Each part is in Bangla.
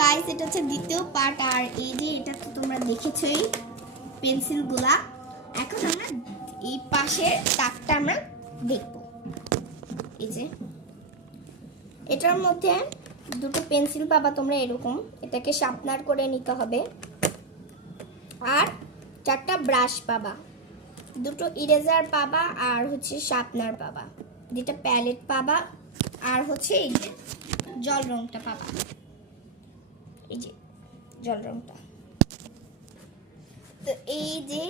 গাইস এটা হচ্ছে দ্বিতীয় পার্ট। আর এই যে এটা তো তোমরা দেখেছই পেন্সিলগুলা। এখন আমরা এই পাশের দাগটা আমরা দেখব। এই যে এটার মধ্যে দুটো পেন্সিল পাবা তোমরা এরকম, এটাকে শার্পনার করে নিতে হবে। আর চারটা ব্রাশ পাবা, দুটো ইরেজার পাবা, আর হচ্ছে শার্পনার পাবা, দুটো প্যালেট পাবা, আর হচ্ছে এই যে জল রংটা পাবা। এই যে জল রংটা। তো এই যে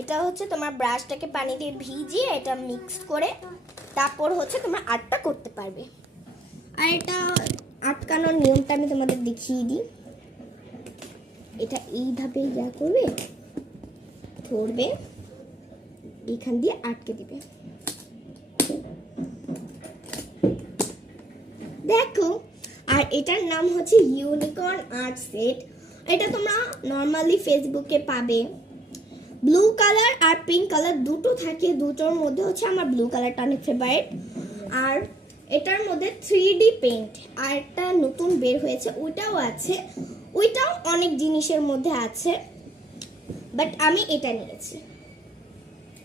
এটা হচ্ছে তোমার ব্রাশটাকে পানি দিয়ে ভিজিয়ে এটা মিক্স করে তারপর হচ্ছে তোমরা আর্টটা করতে পারবে। আর এটা আটকানোর নিয়মটা আমি তোমাদের দেখিয়ে দিই। এটা এইভাবে যা করবে, ধরবে, এখান দিয়ে আটকে দিবে। দেখো, আর এটার নাম হচ্ছে ইউনিকর্ন আর্ট সেট। এটা তোমরা নর্মালি ফেসবুকে পাবে। ব্লু কালার আর পিঙ্ক কালার দুটো থাকে, দুটোর মধ্যে হচ্ছে আমার ব্লু কালারটা অনেক ফেভারিট। আর এটার মধ্যে 3D পেইন্ট আর একটা নতুন বের হয়েছে, ওইটাও আছে। ওইটাও অনেক জিনিসের মধ্যে আছে, বাট আমি এটা নিয়েছি।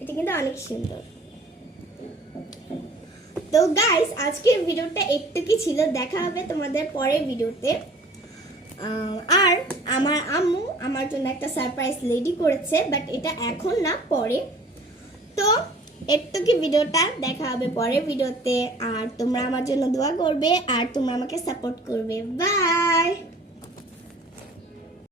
এটা কিন্তু অনেক সুন্দর। তো গাইস আজকের ভিডিওটা একটুকুই ছিল, দেখা হবে তোমাদের পরের ভিডিওতে। আর আমার আম্মু আমার জন্য একটা সারপ্রাইজ রেডি করেছে, বাট এটা এখন না, পরে। তো একটুকু ভিডিওটা দেখা হবে পরের ভিডিওতে। আর তোমরা আমার জন্য দোয়া করবে আর তোমরা আমাকে সাপোর্ট করবে। বাই।